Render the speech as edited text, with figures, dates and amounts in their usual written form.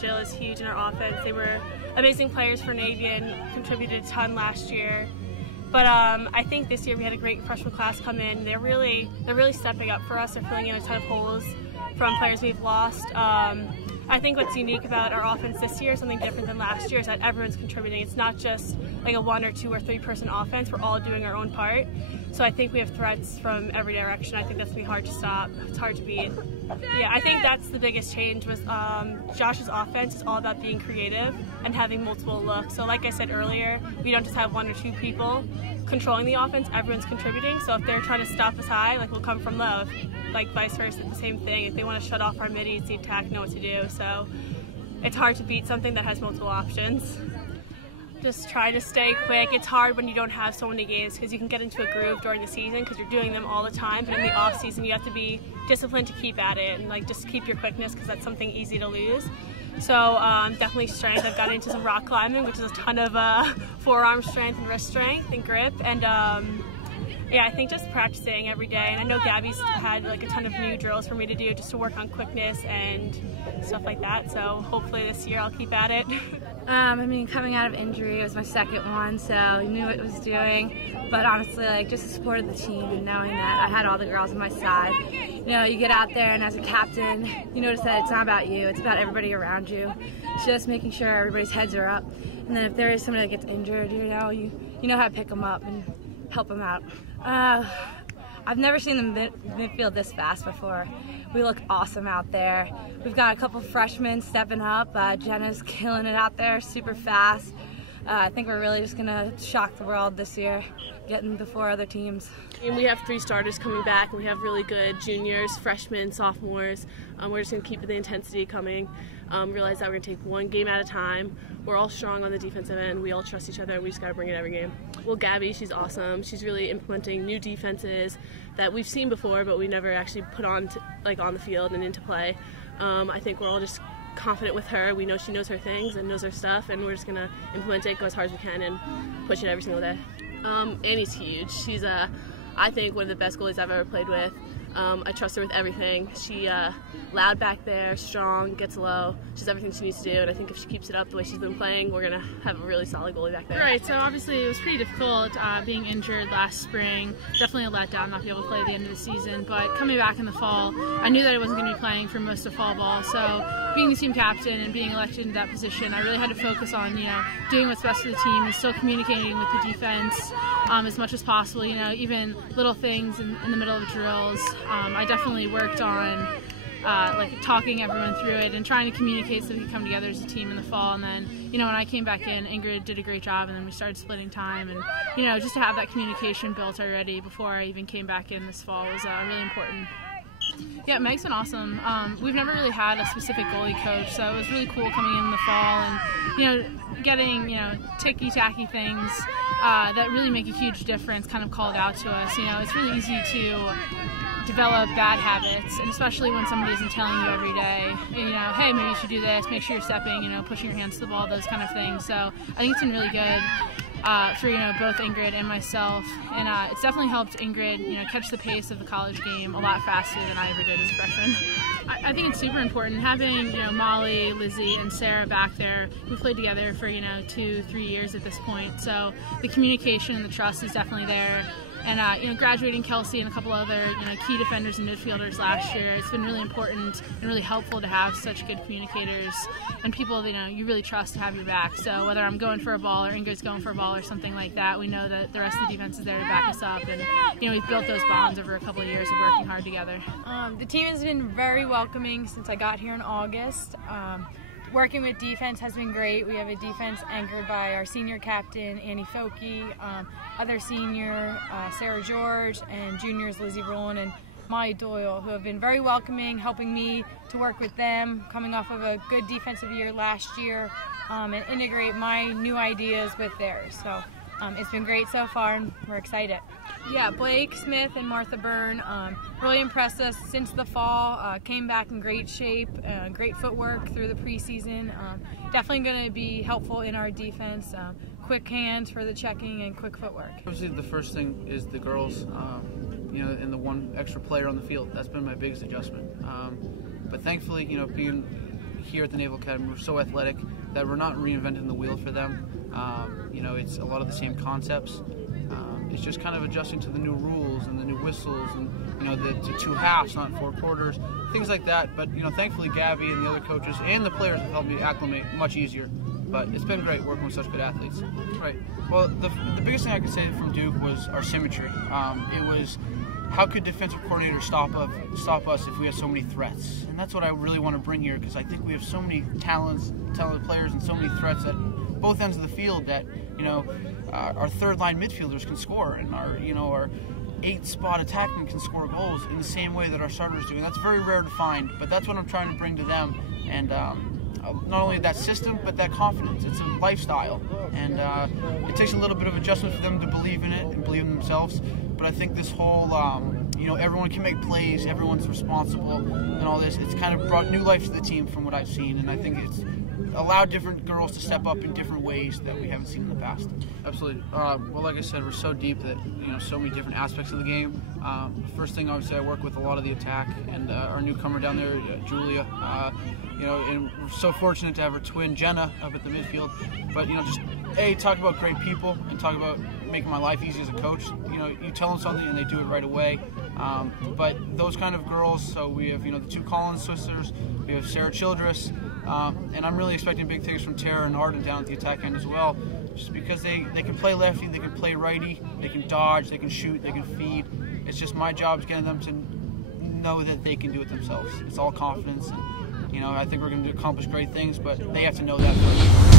Jill is huge in our offense. They were amazing players for Navy and contributed a ton last year. But I think this year we had a great freshman class come in. They're really stepping up for us. They're filling in a ton of holes from players we've lost. I think what's unique about our offense this year, something different than last year, is that everyone's contributing. It's not just like a 1 or 2 or 3 person offense. We're all doing our own part. So I think we have threats from every direction. I think that's going to be hard to stop. It's hard to beat. Yeah, I think that's the biggest change was Josh's offense is all about being creative and having multiple looks. So like I said earlier, we don't just have 1 or 2 people controlling the offense. Everyone's contributing. So if they're trying to stop us high, like we'll come from low. Like vice versa, the same thing. If they want to shut off our middies, the attack know what to do. So it's hard to beat something that has multiple options. Just try to stay quick. It's hard when you don't have so many games because you can get into a groove during the season because you're doing them all the time. But in the off season, you have to be disciplined to keep at it and like just keep your quickness because that's something easy to lose. So definitely strength. I've gotten into some rock climbing, which is a ton of forearm strength and wrist strength and grip. And yeah, I think just practicing every day. And I know Gabby's had like a ton of new drills for me to do just to work on quickness and stuff like that. So hopefully this year I'll keep at it. I mean, coming out of injury, it was my second one, so I knew what I was doing. But honestly, like just the support of the team and knowing that I had all the girls on my side. You know, you get out there and as a captain, you notice that it's not about you, it's about everybody around you. It's just making sure everybody's heads are up. And then if there is somebody that gets injured, you know how to pick them up and help them out. I've never seen the midfield this fast before. We look awesome out there. We've got a couple freshmen stepping up. Jenna's killing it out there, super fast. I think we're really just gonna shock the world this year, getting before other teams. And we have 3 starters coming back. We have really good juniors, freshmen, sophomores. We're just gonna keep the intensity coming. Realize that we're gonna take 1 game at a time. We're all strong on the defensive end. We all trust each other and we just gotta bring it every game. Well, Gabby, she's awesome. She's really implementing new defenses that we've seen before, but we never actually put on on the field and into play. I think we're all just confident with her. We know she knows her things and knows her stuff, and we're just gonna implement it, go as hard as we can, and push it every single day. Annie's huge. She's I think one of the best goalies I've ever played with. I trust her with everything. She loud back there, strong, gets low. She's everything she needs to do, and I think if she keeps it up the way she's been playing, we're going to have a really solid goalie back there. Right, so obviously it was pretty difficult being injured last spring. Definitely a letdown not be able to play at the end of the season, but coming back in the fall, I knew that I wasn't going to be playing for most of fall ball, so being the team captain and being elected into that position, I really had to focus on, doing what's best for the team and still communicating with the defense as much as possible, even little things in the middle of drills. I definitely worked on talking everyone through it and trying to communicate so we could come together as a team in the fall. And then, when I came back in, Ingrid did a great job, and then we started splitting time. And, just to have that communication built already before I even came back in this fall was really important. Yeah, Meg's been awesome. We've never really had a specific goalie coach, so it was really cool coming in the fall and, getting, ticky-tacky things that really make a huge difference kind of called out to us. It's really easy to develop bad habits, and especially when somebody isn't telling you every day, hey, maybe you should do this, make sure you're stepping, pushing your hands to the ball, those kind of things. So I think it's been really good for both Ingrid and myself, and it's definitely helped Ingrid catch the pace of the college game a lot faster than I ever did as a freshman. I think it's super important having Molly, Lizzy, and Sarah back there. We've played together for 2-3 years at this point, so the communication and the trust is definitely there. And graduating Kelsey and a couple other key defenders and midfielders last year, it's been really important and really helpful to have such good communicators and people that you really trust to have your back. So whether I'm going for a ball or Ingrid's going for a ball or something like that, we know that the rest of the defense is there to back us up, and we've built those bonds over a couple of years of working hard together. The team has been very welcoming since I got here in August. Working with defense has been great. We have a defense anchored by our senior captain, Foky, other senior, Sarah George, and juniors, Lizzy Rullan and Molly Doyle, who have been very welcoming, helping me to work with them, coming off of a good defensive year last year, and integrate my new ideas with theirs. So it's been great so far, and we're excited. Yeah, Blake Smith and Martha Byrne really impressed us since the fall. Came back in great shape, great footwork through the preseason. Definitely going to be helpful in our defense. Quick hands for the checking and quick footwork. Obviously, the first thing is the girls, and the one extra player on the field. That's been my biggest adjustment. But thankfully, being here at the Naval Academy, we're so athletic that we're not reinventing the wheel for them. You know, it's a lot of the same concepts. It's just kind of adjusting to the new rules and the new whistles and, you know, to 2 halves, not 4 quarters, things like that. But, you know, thankfully Gabby and the other coaches and the players have helped me acclimate much easier. But it's been great working with such good athletes. Right. Well, the biggest thing I could say from Duke was our symmetry. It was, how could defensive coordinators stop us if we have so many threats? And that's what I really want to bring here, because I think we have so many talented players and so many threats at both ends of the field that, you know, our third-line midfielders can score, and our 8-spot attackmen can score goals in the same way that our starters do. And that's very rare to find, but that's what I'm trying to bring to them. And not only that system, but that confidence. It's a lifestyle, and it takes a little bit of adjustment for them to believe in it and believe in themselves. But I think this whole, you know, everyone can make plays, everyone's responsible, and all this, it's kind of brought new life to the team from what I've seen, and I think it's allowed different girls to step up in different ways that we haven't seen in the past. Absolutely. Well, like I said, we're so deep that, you know, so many different aspects of the game. First thing, obviously, I work with a lot of the attack, and our newcomer down there, Julia. You know, and we're so fortunate to have her twin Jenna up at the midfield. But, you know, just talk about great people and talk about making my life easy as a coach. You know, you tell them something and they do it right away. But those kind of girls. So we have, you know, the 2 Collins sisters. We have Sarah Childress. And I'm really expecting big things from Tara and Arden down at the attack end as well, just because they can play lefty, they can play righty, they can dodge, they can shoot, they can feed. It's just my job is getting them to know that they can do it themselves. It's all confidence, and, you know, I think we're going to accomplish great things, but they have to know that first.